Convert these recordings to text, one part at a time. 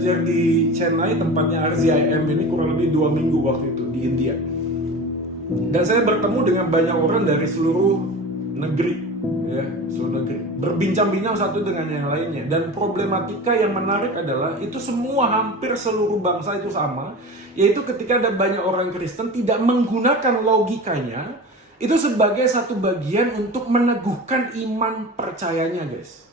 belajar di Chennai, tempatnya RZIM ini kurang lebih 2 minggu waktu itu di India. Dan saya bertemu dengan banyak orang dari seluruh negeri, ya, seluruh negeri, berbincang-bincang satu dengan yang lainnya. Dan problematika yang menarik adalah itu semua hampir seluruh bangsa itu sama, yaitu ketika ada banyak orang Kristen tidak menggunakan logikanya itu sebagai satu bagian untuk meneguhkan iman percayanya, guys.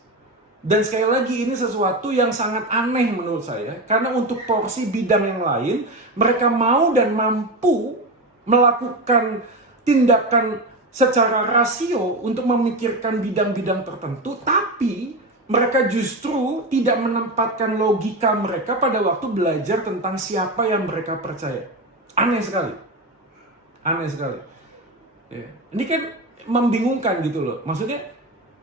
Dan sekali lagi ini sesuatu yang sangat aneh menurut saya, karena untuk porsi bidang yang lain mereka mau dan mampu melakukan tindakan secara rasio untuk memikirkan bidang-bidang tertentu, tapi mereka justru tidak menempatkan logika mereka pada waktu belajar tentang siapa yang mereka percaya. Aneh sekali. Aneh sekali. Ya. Ini kan membingungkan gitu loh. Maksudnya,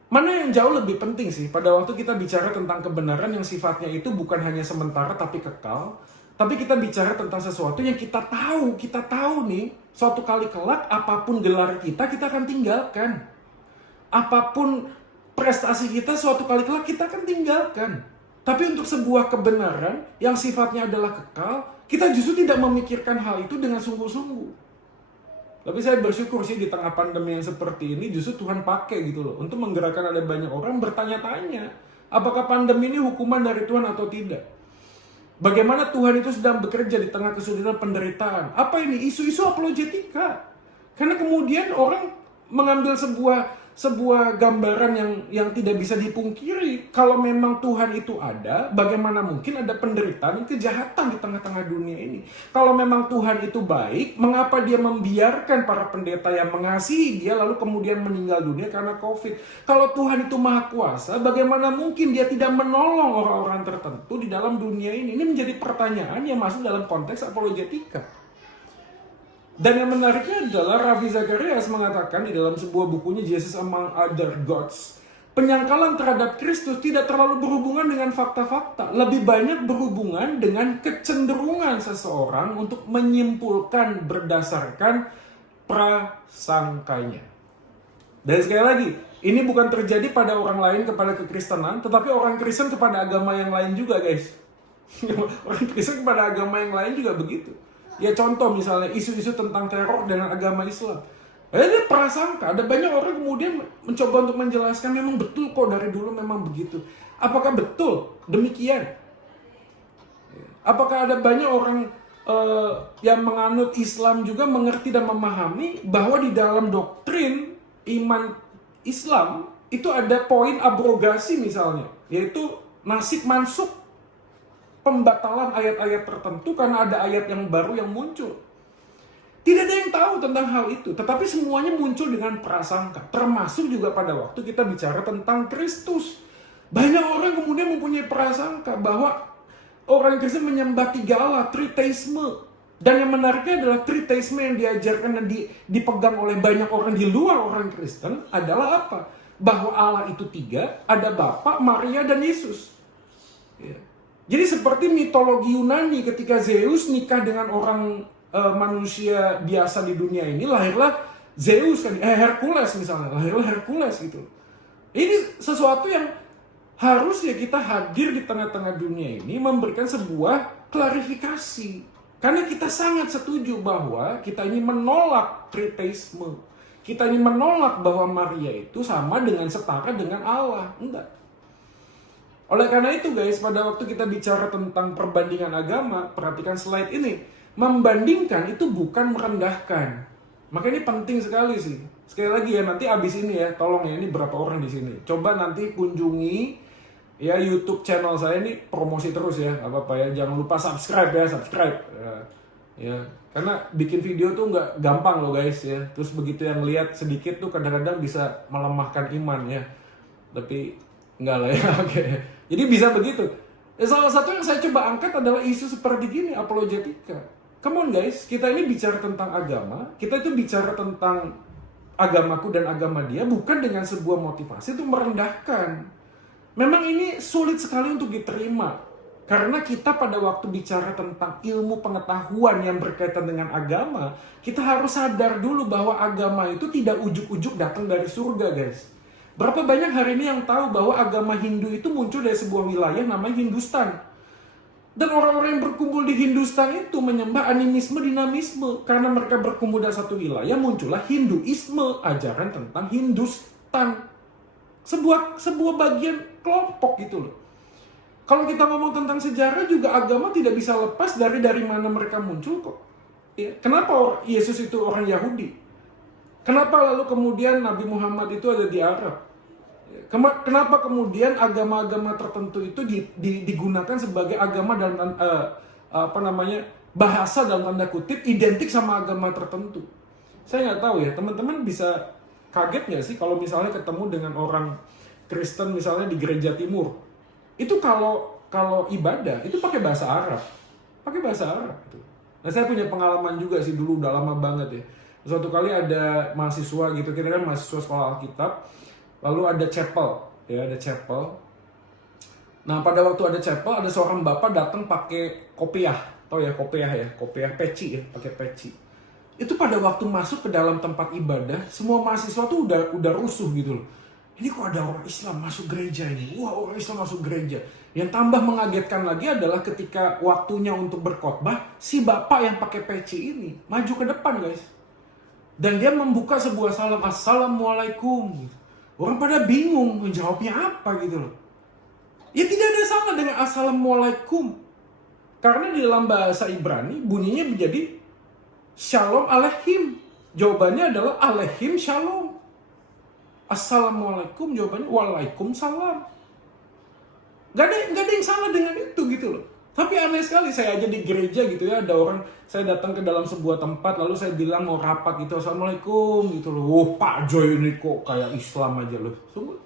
mana yang jauh lebih penting sih pada waktu kita bicara tentang kebenaran yang sifatnya itu bukan hanya sementara tapi kekal, tapi kita bicara tentang sesuatu yang kita tahu nih, suatu kali kelak apapun gelar kita akan tinggalkan. Apapun prestasi kita suatu kali kelak kita akan tinggalkan. Tapi untuk sebuah kebenaran yang sifatnya adalah kekal, kita justru tidak memikirkan hal itu dengan sungguh-sungguh. Tapi saya bersyukur sih di tengah pandemi yang seperti ini justru Tuhan pakai gitu loh untuk menggerakkan ada banyak orang bertanya-tanya apakah pandemi ini hukuman dari Tuhan atau tidak. Bagaimana Tuhan itu sedang bekerja di tengah kesulitan penderitaan. Apa ini? Isu-isu apologetika. Karena kemudian orang mengambil sebuah gambaran yang tidak bisa dipungkiri. Kalau memang Tuhan itu ada, bagaimana mungkin ada penderitaan dan kejahatan di tengah-tengah dunia ini? Kalau memang Tuhan itu baik, mengapa dia membiarkan para pendeta yang mengasihi dia lalu kemudian meninggal dunia karena COVID? Kalau Tuhan itu maha kuasa, bagaimana mungkin dia tidak menolong orang-orang tertentu di dalam dunia ini? Ini menjadi pertanyaan yang masuk dalam konteks apologetika. Dan yang menariknya adalah Ravi Zacharias mengatakan di dalam sebuah bukunya Jesus Among Other Gods, penyangkalan terhadap Kristus tidak terlalu berhubungan dengan fakta-fakta, lebih banyak berhubungan dengan kecenderungan seseorang untuk menyimpulkan berdasarkan prasangkanya. Dan sekali lagi, ini bukan terjadi pada orang lain kepada kekristenan, tetapi orang Kristen kepada agama yang lain juga, guys. Orang Kristen kepada agama yang lain juga begitu. Ya contoh misalnya isu-isu tentang teror dengan agama Islam. Dia prasangka, ada banyak orang kemudian mencoba untuk menjelaskan memang betul kok dari dulu memang begitu. Apakah betul demikian? Apakah ada banyak orang yang menganut Islam juga mengerti dan memahami bahwa di dalam doktrin iman Islam itu ada poin abrogasi misalnya, yaitu nasib mansukh, pembatalan ayat-ayat tertentu karena ada ayat yang baru yang muncul. Tidak ada yang tahu tentang hal itu, tetapi semuanya muncul dengan prasangka. Termasuk juga pada waktu kita bicara tentang Kristus. Banyak orang kemudian mempunyai prasangka bahwa orang Kristen menyembah 3 Allah, triteisme. Dan yang menariknya adalah triteisme yang diajarkan dan dipegang oleh banyak orang di luar orang Kristen adalah apa? Bahwa Allah itu 3, ada Bapa, Maria, dan Yesus. Ya. Jadi seperti mitologi Yunani ketika Zeus nikah dengan orang manusia biasa di dunia ini, lahirlah Zeus kan, Hercules misalnya, lahirlah Hercules gitu. Ini sesuatu yang harus ya kita hadir di tengah-tengah dunia ini memberikan sebuah klarifikasi. Karena kita sangat setuju bahwa kita ini menolak triteisme. Kita ini menolak bahwa Maria itu sama dengan setara dengan Allah. Enggak. Oleh karena itu guys, pada waktu kita bicara tentang perbandingan agama, perhatikan slide ini. Membandingkan itu bukan merendahkan. Maka ini penting sekali sih. Sekali lagi ya, nanti abis ini ya, tolong ya, ini berapa orang di sini. Coba nanti kunjungi ya YouTube channel saya, ini promosi terus ya, apa-apa ya. Jangan lupa subscribe ya, subscribe. Ya. Karena bikin video tuh nggak gampang loh guys ya. Terus begitu yang lihat sedikit tuh kadang-kadang bisa melemahkan iman ya. Tapi enggak lah ya, oke. Jadi bisa begitu. Salah satu yang saya coba angkat adalah isu seperti gini, apologetika. Come on guys, kita ini bicara tentang agama, kita itu bicara tentang agamaku dan agama dia, bukan dengan sebuah motivasi itu merendahkan. Memang ini sulit sekali untuk diterima. Karena kita pada waktu bicara tentang ilmu pengetahuan yang berkaitan dengan agama, kita harus sadar dulu bahwa agama itu tidak ujuk-ujuk datang dari surga guys. Berapa banyak hari ini yang tahu bahwa agama Hindu itu muncul dari sebuah wilayah namanya Hindustan. Dan orang-orang yang berkumpul di Hindustan itu menyembah animisme, dinamisme. Karena mereka berkumpul dalam satu wilayah, muncullah Hinduisme, ajaran tentang Hindustan. Sebuah bagian kelompok gitu loh. Kalau kita ngomong tentang sejarah juga, agama tidak bisa lepas dari mana mereka muncul kok. Ya, kenapa Yesus itu orang Yahudi? Kenapa lalu kemudian Nabi Muhammad itu ada di Arab? Kenapa kemudian agama-agama tertentu itu digunakan sebagai agama dalam bahasa dalam tanda kutip identik sama agama tertentu? Saya nggak tahu ya, teman-teman bisa kaget nggak sih kalau misalnya ketemu dengan orang Kristen misalnya di gereja timur, itu kalau ibadah itu pakai bahasa Arab, gitu. Nah, saya punya pengalaman juga sih, dulu udah lama banget ya. Suatu kali ada mahasiswa gitu, kita kan mahasiswa sekolah Alkitab. Lalu ada chapel, ya ada chapel. Nah, pada waktu ada chapel, ada seorang bapak datang pakai kopiah, tahu ya kopiah ya, kopiah peci ya, pakai peci. Itu pada waktu masuk ke dalam tempat ibadah, semua mahasiswa tuh udah rusuh gitu loh. Ini kok ada orang Islam masuk gereja ini? Wah, orang Islam masuk gereja. Yang tambah mengagetkan lagi adalah ketika waktunya untuk berkhotbah, si bapak yang pakai peci ini maju ke depan, guys. Dan dia membuka sebuah salam, Assalamualaikum. Orang pada bingung menjawabnya apa gitu loh. Ya tidak ada salah dengan Assalamualaikum. Karena di dalam bahasa Ibrani bunyinya menjadi Shalom Aleichem. Jawabannya adalah Aleichem Shalom. Assalamualaikum jawabannya Waalaikumsalam. Gak ada yang salah dengan itu gitu loh. Tapi aneh sekali, saya aja di gereja gitu ya, ada orang, saya datang ke dalam sebuah tempat, lalu saya bilang mau rapat gitu, Assalamualaikum gitu loh. Oh, Pak Joy ini kok kayak Islam aja loh.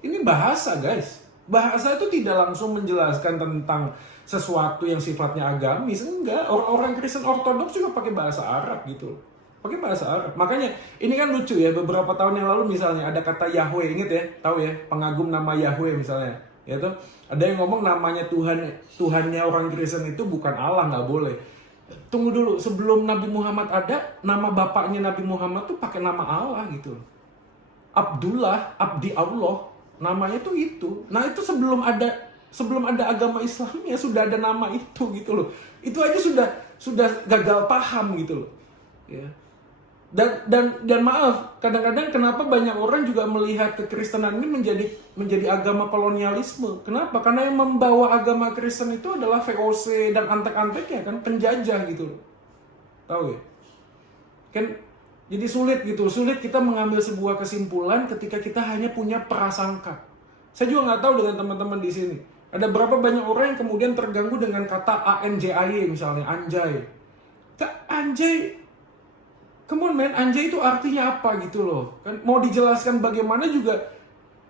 Ini bahasa, guys. Bahasa itu tidak langsung menjelaskan tentang sesuatu yang sifatnya agamis. Enggak, orang-orang Kristen Ortodoks juga pakai bahasa Arab gitu loh. Pakai bahasa Arab. Makanya ini kan lucu ya, beberapa tahun yang lalu misalnya ada kata Yahweh, inget ya, tahu ya, pengagum nama Yahweh misalnya. Ya tuh, ada yang ngomong namanya Tuhannya orang Kristen itu bukan Allah, nggak boleh. Tunggu dulu, sebelum Nabi Muhammad ada, nama bapaknya Nabi Muhammad tuh pakai nama Allah gitu. Abdullah, Abdi Allah, namanya tuh itu. Nah itu sebelum ada agama Islam ya sudah ada nama itu gitu loh. Itu aja sudah gagal paham gitu loh. Ya. Dan maaf, kadang-kadang kenapa banyak orang juga melihat kekristenan ini menjadi agama kolonialisme. Kenapa? Karena yang membawa agama Kristen itu adalah VOC dan antek-anteknya kan, penjajah gitu loh. Tahu ya? Kan jadi sulit kita mengambil sebuah kesimpulan ketika kita hanya punya prasangka. Saya juga nggak tahu dengan teman-teman di sini. Ada berapa banyak orang yang kemudian terganggu dengan kata ANJAY misalnya, anjay. Anjay, come on man, anjay itu artinya apa gitu loh. Kan mau dijelaskan bagaimana juga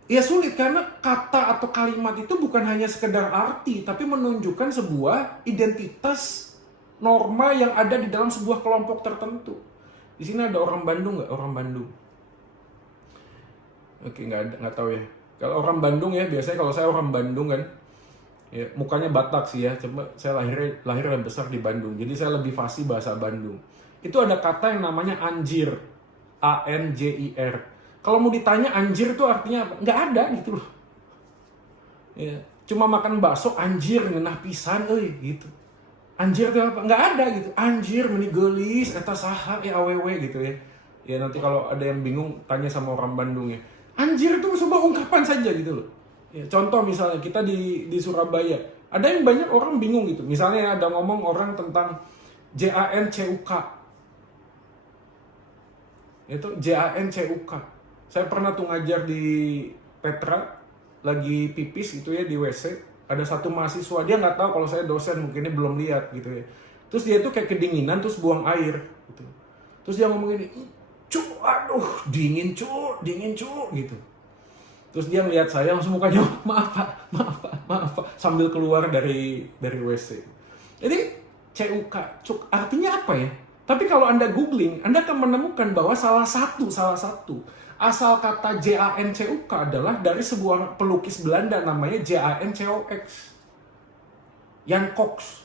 ya sulit, karena kata atau kalimat itu bukan hanya sekedar arti, tapi menunjukkan sebuah identitas norma yang ada di dalam sebuah kelompok tertentu. Di sini ada orang Bandung nggak? Orang Bandung. Oke, nggak tahu ya. Kalau orang Bandung ya, biasanya kalau saya orang Bandung kan, ya mukanya Batak sih ya. Coba saya lahir dan besar di Bandung, jadi saya lebih fasih bahasa Bandung. Itu ada kata yang namanya anjir, ANJIR. Kalau mau ditanya anjir itu artinya apa? Nggak ada gitu loh. Ya, cuma makan bakso anjir ngenah pisan, gitu. Anjir itu apa? Nggak ada gitu. Anjir meni geulis eta saha awewe gitu ya. Ya nanti kalau ada yang bingung tanya sama orang Bandung ya. Anjir itu sebuah ungkapan saja gitu loh. Ya, contoh misalnya kita di Surabaya, ada yang banyak orang bingung gitu. Misalnya ada ngomong orang tentang JANCUK. Itu JANCUK. Saya pernah tuh ngajar di Petra, lagi pipis itu ya di WC. Ada satu mahasiswa, dia nggak tahu kalau saya dosen, mungkin dia belum lihat gitu ya. Terus dia tuh kayak kedinginan, terus buang air gitu. Terus dia ngomong gini, "Cuk, aduh, dingin cuk gitu." Terus dia ngeliat saya langsung mukanya, maaf pak, sambil keluar dari WC. Jadi CUK, cuk, artinya apa ya? Tapi kalau Anda googling, Anda akan menemukan bahwa salah satu asal kata JANCUK adalah dari sebuah pelukis Belanda namanya JANCOX. Jan Cox.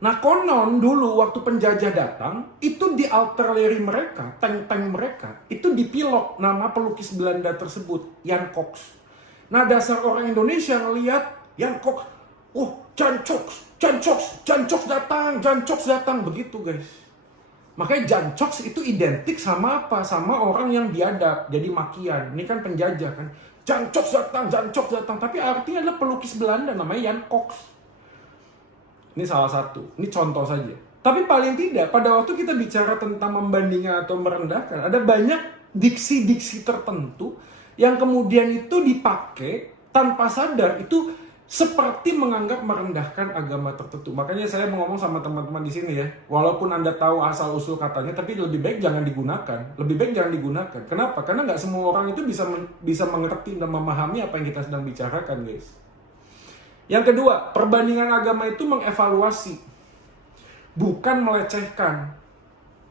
Nah konon dulu waktu penjajah datang, itu di artileri mereka, tank-tank mereka, itu dipilok nama pelukis Belanda tersebut, Jan Cox. Nah dasar orang Indonesia ngelihat Jan Cox, Oh, Jan Cox datang, begitu guys. Makanya Jan Cox itu identik sama apa? Sama orang yang biadab, jadi makian. Ini kan penjajah kan. Jan Cox datang. Tapi artinya adalah pelukis Belanda namanya Jan Cox. Ini salah satu, ini contoh saja. Tapi paling tidak, pada waktu kita bicara tentang membandingkan atau merendahkan, ada banyak diksi-diksi tertentu yang kemudian itu dipakai tanpa sadar itu seperti menganggap merendahkan agama tertentu. Makanya saya mau ngomong sama teman-teman di sini ya, walaupun Anda tahu asal usul katanya, tapi lebih baik jangan digunakan. Kenapa? Karena nggak semua orang itu bisa mengerti dan memahami apa yang kita sedang bicarakan, guys. Yang kedua, perbandingan agama itu mengevaluasi, bukan melecehkan.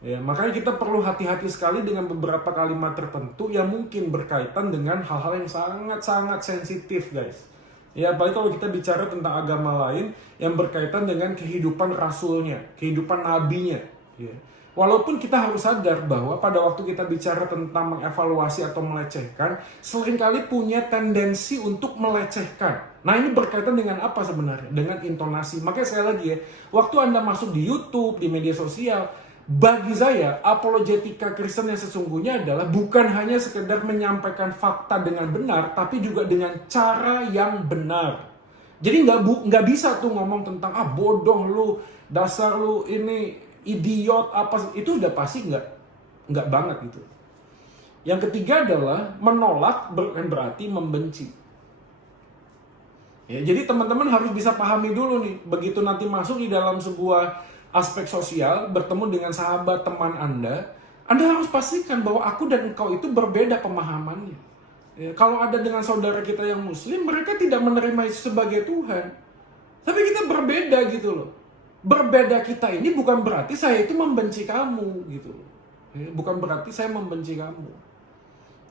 Ya, makanya kita perlu hati-hati sekali dengan beberapa kalimat tertentu yang mungkin berkaitan dengan hal-hal yang sangat-sangat sensitif, guys. Ya, apalagi kalau kita bicara tentang agama lain yang berkaitan dengan kehidupan rasulnya, kehidupan nabinya. Ya. Walaupun kita harus sadar bahwa pada waktu kita bicara tentang mengevaluasi atau melecehkan, seringkali punya tendensi untuk melecehkan. Nah, ini berkaitan dengan apa sebenarnya? Dengan intonasi. Makanya sekali lagi ya, waktu Anda masuk di YouTube, di media sosial, bagi saya, apologetika Kristen yang sesungguhnya adalah bukan hanya sekedar menyampaikan fakta dengan benar, tapi juga dengan cara yang benar. Jadi nggak bisa tuh ngomong tentang bodoh lu, dasar lu ini idiot apa, itu udah pasti nggak banget gitu. Yang ketiga adalah menolak berarti membenci. Ya, jadi teman-teman harus bisa pahami dulu nih, begitu nanti masuk di dalam sebuah aspek sosial, bertemu dengan sahabat teman Anda harus pastikan bahwa aku dan engkau itu berbeda pemahamannya. Ya, kalau ada dengan saudara kita yang muslim, mereka tidak menerima Yesus sebagai Tuhan. Tapi kita berbeda gitu loh. Berbeda kita ini bukan berarti saya itu membenci kamu gitu loh. Ya, bukan berarti saya membenci kamu.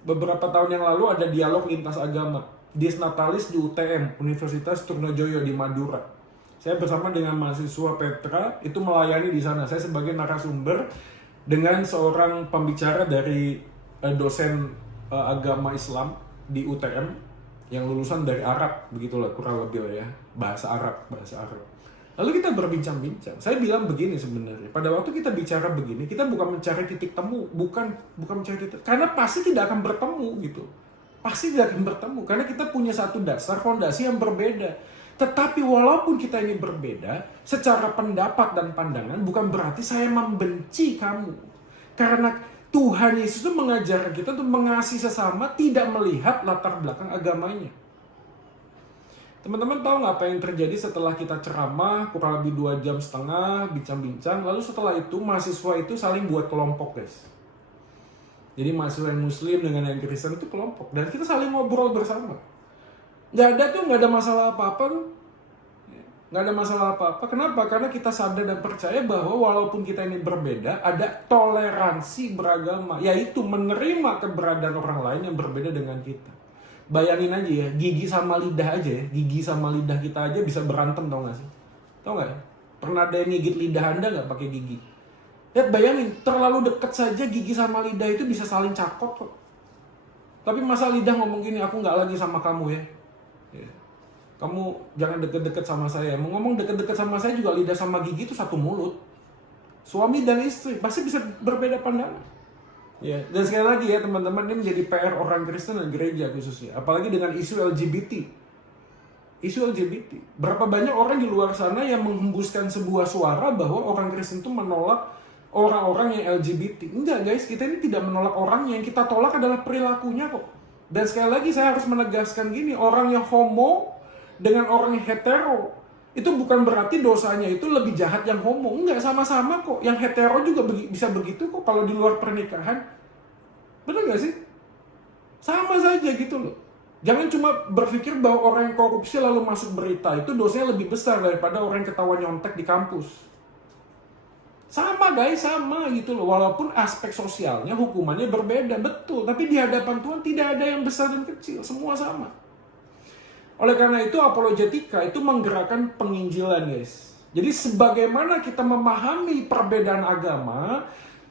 Beberapa tahun yang lalu ada dialog lintas agama, Dies Natalis di UTM, Universitas Trunojoyo di Madura. Saya bersama dengan mahasiswa Petra itu melayani di sana. Saya sebagai narasumber dengan seorang pembicara dari dosen agama Islam di UTM yang lulusan dari Arab, begitulah kurang lebih lah ya, bahasa Arab. Lalu kita berbincang-bincang. Saya bilang begini sebenarnya, pada waktu kita bicara begini, kita bukan mencari titik temu, bukan mencari titik, karena pasti tidak akan bertemu gitu. Pasti tidak akan bertemu karena kita punya satu dasar fondasi yang berbeda. Tetapi walaupun kita ini berbeda, secara pendapat dan pandangan bukan berarti saya membenci kamu. Karena Tuhan Yesus itu mengajarkan kita untuk mengasihi sesama tidak melihat latar belakang agamanya. Teman-teman tahu nggak apa yang terjadi setelah kita ceramah kurang lebih 2,5 jam, bincang-bincang. Lalu setelah itu mahasiswa itu saling buat kelompok, guys. Jadi mahasiswa yang muslim dengan yang Kristen itu kelompok. Dan kita saling ngobrol bersama. Nggak ada masalah apa-apa tuh. Nggak ada masalah apa-apa. Kenapa? Karena kita sadar dan percaya bahwa walaupun kita ini berbeda, ada toleransi beragama, yaitu menerima keberadaan orang lain yang berbeda dengan kita. Bayangin aja ya, gigi sama lidah aja ya, gigi sama lidah kita aja bisa berantem, tau nggak sih? Tau nggak ya? Pernah ada yang gigit lidah Anda nggak pakai gigi? Ya bayangin, terlalu dekat saja gigi sama lidah itu bisa saling cakot kok. Tapi masa lidah ngomong gini, aku nggak lagi sama kamu ya. Kamu jangan deket-deket sama saya. Mau ngomong deket-deket sama saya juga lidah sama gigi itu satu mulut. Suami dan istri pasti bisa berbeda pandangan. Ya, dan sekali lagi ya teman-teman, ini menjadi PR orang Kristen dan gereja khususnya. Apalagi dengan isu LGBT. Isu LGBT. Berapa banyak orang di luar sana yang menghembuskan sebuah suara bahwa orang Kristen itu menolak orang-orang yang LGBT. Enggak guys, kita ini tidak menolak orangnya. Yang kita tolak adalah perilakunya kok. Dan sekali lagi saya harus menegaskan gini, orang yang homo dengan orang yang hetero itu bukan berarti dosanya itu lebih jahat yang homo. Enggak, sama-sama kok. Yang hetero juga bisa begitu kok kalau di luar pernikahan. Benar gak sih? Sama saja gitu loh. Jangan cuma berpikir bahwa orang yang korupsi lalu masuk berita itu dosanya lebih besar daripada orang yang ketahuan nyontek di kampus. Sama guys, sama gitu loh. Walaupun aspek sosialnya hukumannya berbeda, betul. Tapi di hadapan Tuhan tidak ada yang besar dan kecil, semua sama. Oleh karena itu apologetika itu menggerakkan penginjilan, guys. Jadi sebagaimana kita memahami perbedaan agama,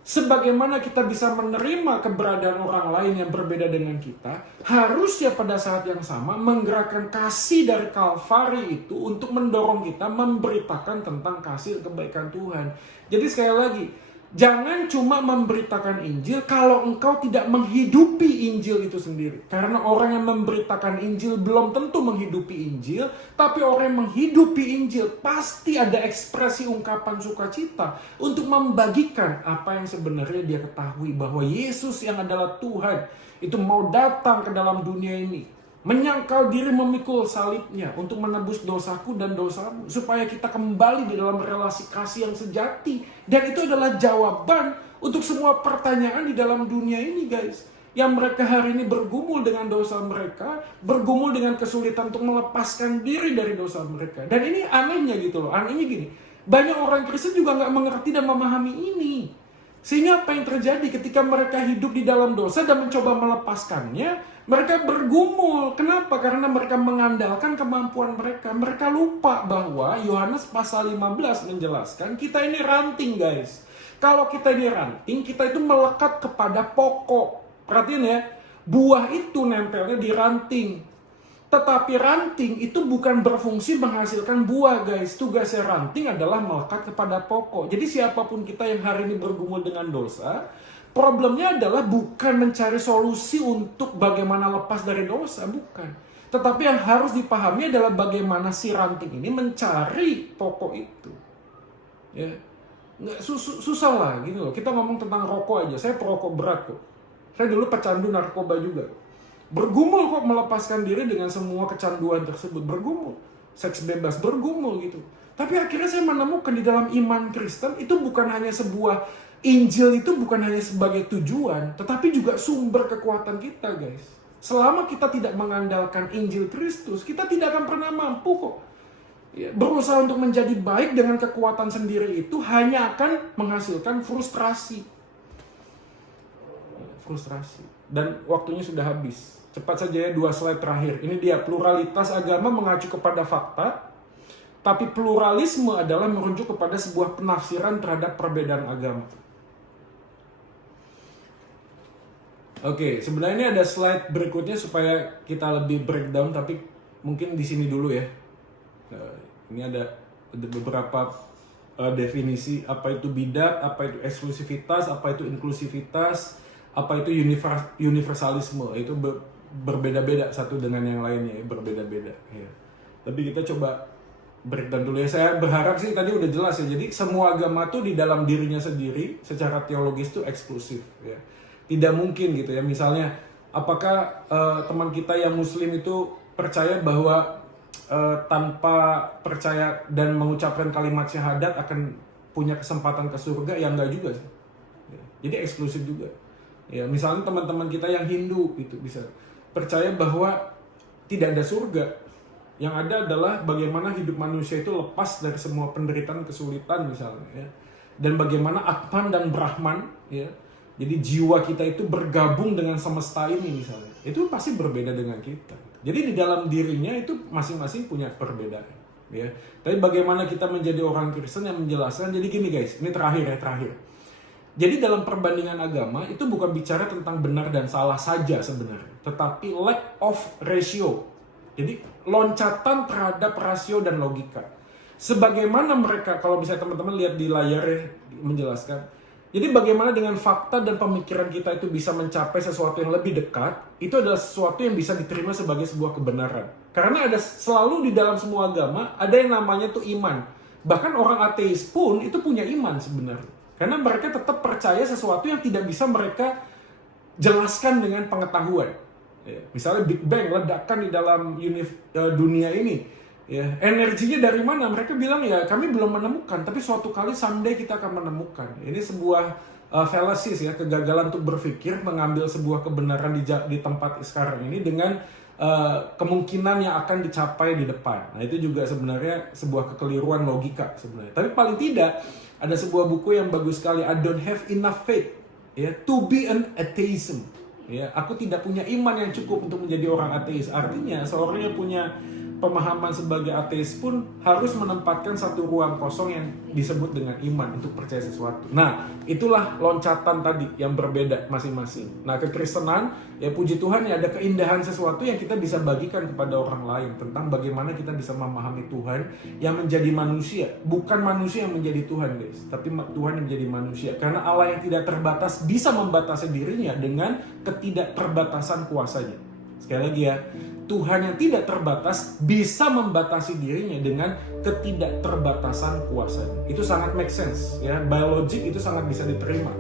Sebagaimana kita bisa menerima keberadaan orang lain yang berbeda dengan kita, harusnya pada saat yang sama menggerakkan kasih dari Kalvari itu untuk mendorong kita memberitakan tentang kasih dan kebaikan Tuhan. Jadi sekali lagi, jangan cuma memberitakan Injil kalau engkau tidak menghidupi Injil itu sendiri. Karena orang yang memberitakan Injil belum tentu menghidupi Injil, tapi orang yang menghidupi Injil pasti ada ekspresi ungkapan sukacita untuk membagikan apa yang sebenarnya dia ketahui, bahwa Yesus yang adalah Tuhan itu mau datang ke dalam dunia ini, menyangkal diri memikul salibnya untuk menebus dosaku dan dosamu, supaya kita kembali di dalam relasi kasih yang sejati. Dan itu adalah jawaban untuk semua pertanyaan di dalam dunia ini, guys. Yang mereka hari ini bergumul dengan dosa mereka, bergumul dengan kesulitan untuk melepaskan diri dari dosa mereka. Dan ini anehnya gitu loh, anehnya gini, banyak orang Kristen juga nggak mengerti dan memahami ini. Sehingga apa yang terjadi ketika mereka hidup di dalam dosa dan mencoba melepaskannya, mereka bergumul. Kenapa? Karena mereka mengandalkan kemampuan mereka. Mereka lupa bahwa Yohanes pasal 15 menjelaskan kita ini ranting, guys. Kalau kita ini ranting, kita itu melekat kepada pokok. Perhatiin ya, buah itu nempelnya di ranting. Tetapi ranting itu bukan berfungsi menghasilkan buah, guys. Tugasnya ranting adalah melekat kepada pokok. Jadi siapapun kita yang hari ini bergumul dengan dosa, problemnya adalah bukan mencari solusi untuk bagaimana lepas dari dosa, bukan. Tetapi yang harus dipahami adalah bagaimana si ranting ini mencari pokok itu. Ya, nggak susah lah gitu loh. Kita ngomong tentang rokok aja. Saya perokok berat kok. Saya dulu pecandu narkoba juga. Bergumul kok melepaskan diri dengan semua kecanduan tersebut. Bergumul. Seks bebas, bergumul gitu. Tapi akhirnya saya menemukan di dalam iman Kristen itu bukan hanya sebuah Injil, itu bukan hanya sebagai tujuan, tetapi juga sumber kekuatan kita, guys. Selama kita tidak mengandalkan Injil Kristus, kita tidak akan pernah mampu kok. Ya, berusaha untuk menjadi baik dengan kekuatan sendiri itu hanya akan menghasilkan frustrasi. Frustrasi. Dan waktunya sudah habis. Cepat saja ya, 2 slide terakhir. Ini dia, pluralitas agama mengacu kepada fakta, tapi pluralisme adalah merujuk kepada sebuah penafsiran terhadap perbedaan agama. Oke, sebenarnya ini ada slide berikutnya supaya kita lebih breakdown, tapi mungkin di sini dulu ya. Ini ada beberapa definisi, apa itu bidat, apa itu eksklusivitas, apa itu inklusivitas, apa itu universalisme. Itu berbeda-beda satu dengan yang lainnya, berbeda-beda ya. Tapi kita coba breakdown dulu ya. Saya berharap sih tadi udah jelas ya. Jadi semua agama tuh di dalam dirinya sendiri secara teologis tuh eksklusif ya. Tidak mungkin gitu ya. Misalnya apakah teman kita yang muslim itu percaya bahwa tanpa percaya dan mengucapkan kalimat syahadat akan punya kesempatan ke surga? Ya enggak juga sih ya. Jadi eksklusif juga ya. Misalnya teman-teman kita yang Hindu itu bisa percaya bahwa tidak ada surga. Yang ada adalah bagaimana hidup manusia itu lepas dari semua penderitaan, kesulitan misalnya ya. Dan bagaimana Atman dan Brahman ya. Jadi jiwa kita itu bergabung dengan semesta ini misalnya. Itu pasti berbeda dengan kita. Jadi di dalam dirinya itu masing-masing punya perbedaan ya. Tapi bagaimana kita menjadi orang Kristen yang menjelaskan. Jadi gini guys, ini terakhir. Jadi dalam perbandingan agama itu bukan bicara tentang benar dan salah saja sebenarnya, tetapi lack of ratio. Jadi loncatan terhadap rasio dan logika. Sebagaimana mereka, kalau bisa teman-teman lihat di layar ya, menjelaskan. Jadi bagaimana dengan fakta dan pemikiran kita itu bisa mencapai sesuatu yang lebih dekat, itu adalah sesuatu yang bisa diterima sebagai sebuah kebenaran. Karena ada selalu di dalam semua agama, ada yang namanya tuh iman. Bahkan orang ateis pun itu punya iman sebenarnya. Karena mereka tetap percaya sesuatu yang tidak bisa mereka jelaskan dengan pengetahuan. Ya, misalnya Big Bang, ledakan di dalam dunia ini. Ya, energinya dari mana? Mereka bilang ya kami belum menemukan, tapi suatu kali someday kita akan menemukan. Ini sebuah fallacies ya, kegagalan untuk berpikir, mengambil sebuah kebenaran di tempat sekarang ini dengan kemungkinan yang akan dicapai di depan. Nah itu juga sebenarnya sebuah kekeliruan logika sebenarnya. Tapi paling tidak ada sebuah buku yang bagus sekali, I don't have enough faith ya, to be an atheism. Ya, aku tidak punya iman yang cukup untuk menjadi orang ateis. Artinya seorang yang punya pemahaman sebagai ateis pun harus menempatkan satu ruang kosong yang disebut dengan iman untuk percaya sesuatu. Nah, itulah loncatan tadi yang berbeda masing-masing. Nah, kekristenan, ya puji Tuhan ya ada keindahan sesuatu yang kita bisa bagikan kepada orang lain tentang bagaimana kita bisa memahami Tuhan yang menjadi manusia. Bukan manusia yang menjadi Tuhan, guys, tapi Tuhan yang menjadi manusia. Karena Allah yang tidak terbatas bisa membatasi dirinya dengan ketidakterbatasan kuasanya. Sekali lagi ya, Tuhan yang tidak terbatas bisa membatasi dirinya dengan ketidakterbatasan kuasanya. Itu sangat make sense ya, biologik itu sangat bisa diterima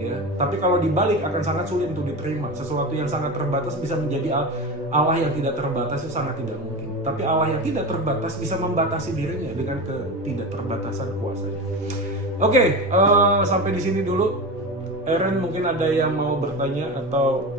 ya. Tapi kalau dibalik akan sangat sulit untuk diterima. Sesuatu yang sangat terbatas bisa menjadi Allah yang tidak terbatas, itu sangat tidak mungkin. Tapi Allah yang tidak terbatas bisa membatasi dirinya dengan ketidakterbatasan kuasanya. Oke, sampai di sini dulu. Eren, mungkin ada yang mau bertanya atau